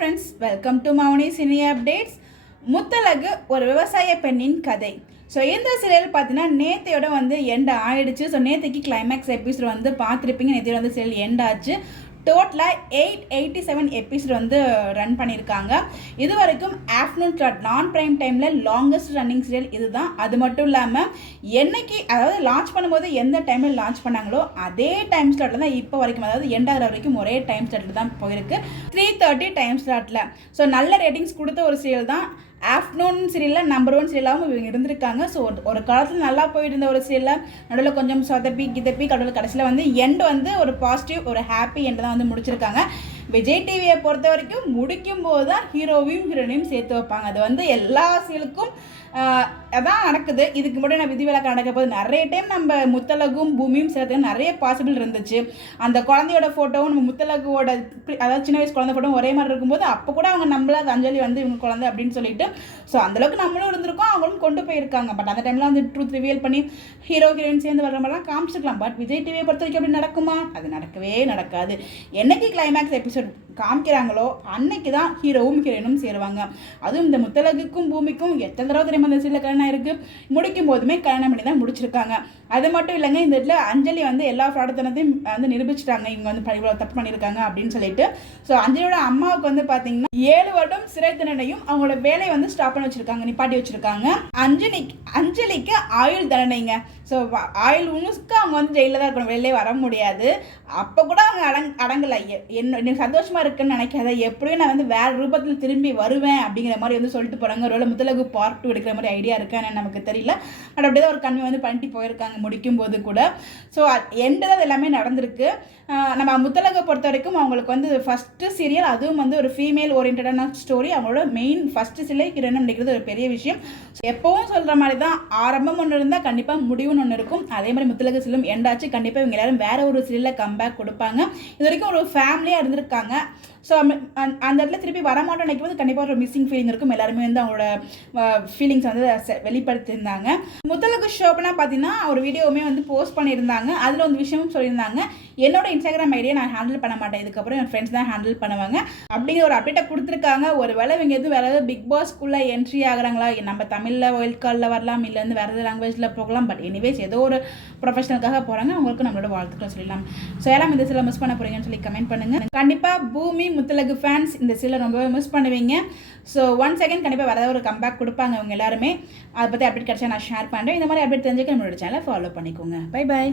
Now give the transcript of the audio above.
Friends, welcome to Mouni cine updates. Muthazhagu ஒரு விவசாய பெண்ணின் கதை. ஸோ இந்த சீரியல் பார்த்தீங்கன்னா நேத்தையோட எண்ட் ஆயிடுச்சு. ஸோ நேற்றுக்கு கிளைமேக்ஸ் எபிசோட் பார்த்துருப்பீங்க. நேற்றையோட சீரியல் எண்ட் ஆச்சு. டோட்டலாக 887 எபிசோட் ரன் பண்ணியிருக்காங்க. இது வரைக்கும் ஆஃப்டர்நூன் ஸ்லாட் நான் ப்ரைம் டைமில் லாங்கஸ்ட் ரன்னிங் சீரியல் இதுதான். அது மட்டும் இல்லாமல் என்னைக்கு, அதாவது லான்ச் பண்ணும்போது எந்த டைமில் லான்ச் பண்ணாங்களோ அதே டைம் ஸ்லாட்டில் தான் இப்போ வரைக்கும், அதாவது எண்ட் ஆகிற வரைக்கும் ஒரே டைம் ஸ்லாட்டில் தான் போயிருக்கு, 3:30 டைம் ஸ்லாட்டில். ஸோ நல்ல ரேட்டிங்ஸ் கொடுத்த ஒரு சீரியல் தான். ஆஃப்டர்நூன் சீரியலில் நம்பர் 1 சீரியலாகவும் இவங்க இருந்திருக்காங்க. ஸோ ஒரு காலத்தில் நல்லா போயிட்டு இருந்த ஒரு சீரியலில் நடுவில் கொஞ்சம் சொதப்பி கிதப்பி கடைசியில் எண்டு ஒரு பாசிட்டிவ் ஒரு ஹாப்பி எண்டு தான் முடிச்சிருக்காங்க. விஜய் டிவியை பொறுத்த வரைக்கும் முடிக்கும் போது தான் ஹீரோவையும் ஹீரோனையும் சேர்த்து வைப்பாங்க. அது எல்லா சீரியலுக்கும் அதான் நடக்குது. இதுக்கு முன்னாடி நான் விதிவிலக்கு நடக்க போது நிறைய டைம் நம்ம முத்தழகும் பூமியும் சேர்த்து நிறைய பாசிபிள் இருந்துச்சு. அந்த குழந்தையோட ஃபோட்டோவும் நம்ம முத்தழகோட, அதாவது சின்ன வயசு குழந்தை ஃபோட்டோவும் ஒரே மாதிரி இருக்கும்போது அப்போ கூட அவங்க நம்மள அது அஞ்சலி இவங்க குழந்தை அப்படின்னு சொல்லிட்டு, ஸோ அந்தளவுக்கு நம்மளும் இருந்திருக்கோம், அவங்களும் கொண்டு போயிருக்காங்க. பட் அந்த டைமில் ட்ரூத் ரிவீல் பண்ணி ஹீரோ ஹீரோயின் சேர்ந்து வர்ற மாதிரிலாம் காமிச்சிக்கலாம். பட் விஜய் டிவியை பொறுத்த வரைக்கும் அப்படி நடக்குமா? அது நடக்கவே நடக்காது. என்னைக்கு கிளைமேக்ஸ் எபிசோட் காமிக்கிறாங்களோ அன்னைக்கு தான் ஹீரோவும் ஹீரோயினும் சேருவாங்க. அதுவும் இந்த முத்தழகுக்கும் பூமிக்கும் எத்தனை தடவை தெரியுமா இந்த சீரியல் கல்யாணம் இருக்குது, முடிக்கும் போதுமே கல்யாணம் பண்ணி தான் முடிச்சிருக்காங்க. அது மட்டும் இல்லைங்க, இந்த இடத்துல அஞ்சலி எல்லா ஃப்ராடத்தனத்தையும் நிரூபிச்சிட்டாங்க. இவங்க இவ்வளோ தப்பு பண்ணியிருக்காங்க அப்படின்னு சொல்லிட்டு. ஸோ அஞ்சலியோட அம்மாவுக்கு பார்த்தீங்கன்னா 7 வருடம் சிறை தண்டனையும் அவங்களோட வேலையை ஸ்டாப் பண்ணி வச்சிருக்காங்க, நிப்பாட்டி வச்சிருக்காங்க. அஞ்சலிக்கு ஆயுள் தண்டனைங்க. ஸோ ஆயுள் உனுக்கு அவங்க ஜெயிலில் தான் இருக்கணும், வெளியே வர முடியாது. அப்போ கூட அவங்க அடங்கலை. என்ன சந்தோஷமாக இருக்குன்னு நினைக்காத, எப்படியும் நான் வேறு ரூபத்தில் திரும்பி வருவேன் அப்படிங்கிற மாதிரி சொல்லிட்டு போகிறாங்க. ஒருவேளை முத்தழகு பார்ட் 2 எடுக்கிற மாதிரி ஐடியா இருக்கான்னு நமக்கு தெரியல. பட் அப்படியே தான் ஒரு கன்வி பண்ணிட்டு போயிருக்காங்க முடிக்கும் போது கூட. ஸோ எண்டு தான் எல்லாமே நடந்திருக்கு. நம்ம முத்தழகை பொறுத்த வரைக்கும் அவங்களுக்கு ஃபஸ்ட்டு சீரியல், அதுவும் ஒரு ஃபீமேல் ஓரியன்டான ஸ்டோரி. அவங்களோட மெயின் ஃபஸ்ட்டு சீரியல் ஹீரோயின் நடிக்கிறது ஒரு பெரிய விஷயம். எப்பவும் சொல்கிற மாதிரி தான், ஆரம்பம் ஒன்று இருந்தால் கண்டிப்பாக முடிவுன்னு ஒன்று இருக்கும். அதே மாதிரி முத்தழகு சீரியலும் எண்டாச்சு. கண்டிப்பாக இவங்க எல்லாரும் வேற ஒரு சீரியலில் கம்பேக் கொடுப்பாங்க. இது வரைக்கும் ஒரு ஃபேமிலியாக இருந்திருக்காங்க. ஸோ அந்த இடத்துல திருப்பி வரமாட்டோம் நினைக்கும் போது கண்டிப்பாக ஒரு மிஸ்ஸிங் ஃபீலிங் இருக்கும். எல்லாருமே அவங்களோட ஃபீலிங்ஸ் வெளிப்படுத்தியிருந்தாங்க. முத்தழகு ஷோப்னா பார்த்தீங்கன்னா ஒரு வீடியோவுமே போஸ்ட் பண்ணியிருந்தாங்க. அதில் ஒரு விஷயமும் சொல்லியிருந்தாங்க, என்னோட இன்ஸ்டாகிராம் ஐடியை நான் ஹேண்டில் பண்ண மாட்டேன், இதுக்கப்புறம் என் ஃப்ரெண்ட்ஸ் தான் ஹேண்டில் பண்ணுவாங்க அப்படிங்கிற ஒரு அப்டேட்டை கொடுத்துருக்காங்க. ஒரு வேளை இவங்க வேறு ஏதாவது பிக் பாஸ்க்குள்ளே என்ட்ரி ஆகிறாங்களா, நம்ம தமிழில் ஒயில்ட் கார்டில் வரலாம், இல்லை வேறு ஏதாவது லாங்குவேஜில் போகலாம். பட் எனிவேஸ் ஏதோ ஒரு ப்ரொஃபஷனலுக்காக போகிறாங்க. அவங்களுக்கு நம்மளோட வாழ்த்துக்களை சொல்லலாம். ஸோ எல்லாம் இந்த சில மிஸ் பண்ண போகிறீங்கன்னு சொல்லி கமெண்ட் பண்ணுங்கள். கண்டிப்பாக பூமி முத்தழகு ஃபேன்ஸ் இந்த சீரியல் ரொம்பவே மிஸ் பண்ணுவீங்க. ஸோ ஒன்ஸ் அகைன் கண்டிப்பாக வேறு ஏதாவது ஒரு கம்பேக் கொடுப்பாங்க அவங்க எல்லாருமே. அதை பற்றி அப்டேட் கிடச்சா நான் ஷேர் பண்ணுறேன். இந்த மாதிரி அப்டேட் தெரிஞ்சுக்க நம்மளோட சேனலை ஃபாலோ பண்ணிக்கோங்க. Bye bye.